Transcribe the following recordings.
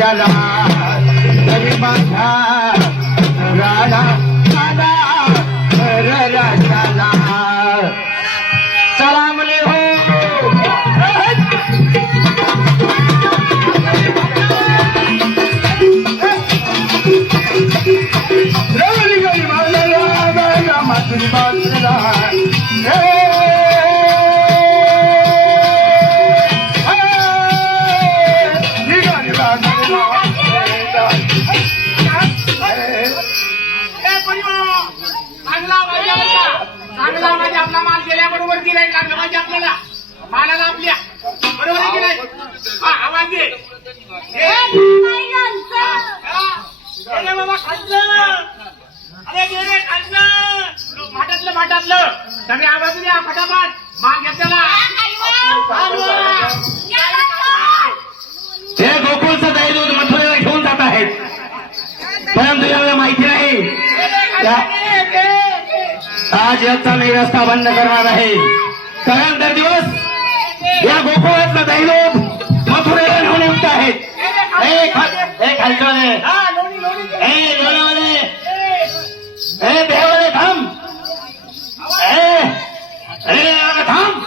चला तरी माझा राधा राधा चला चला मुले हो रवली गई माला मातुरी बाजूला आपला माल गेल्याबरोबर गिराईक लागलं पाहिजे आपल्याला मालाला आपल्या बरोबर आहे की नाही आवाज दे बाबा खाल्लं अरे गेले खाल्लं माठातलं सगळे आवाज द्या फटाफट माल घेतला हे गोकुळचं दही दूध मथुरेला घेऊन जात आहेत परंतु याला माहिती नाही आज याचा मी रस्ता बंद करणार आहे कारण तर दिवस या गोकुळातलं दही दूध मथुरेला घेऊन येत आहेत खालच्यामध्ये लोण्यामध्ये देवाले थांब थांब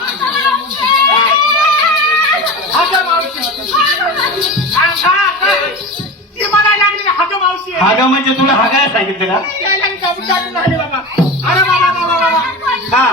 हागा म्हणजे तुला हागायला सांगितलं का अरे बाबा हा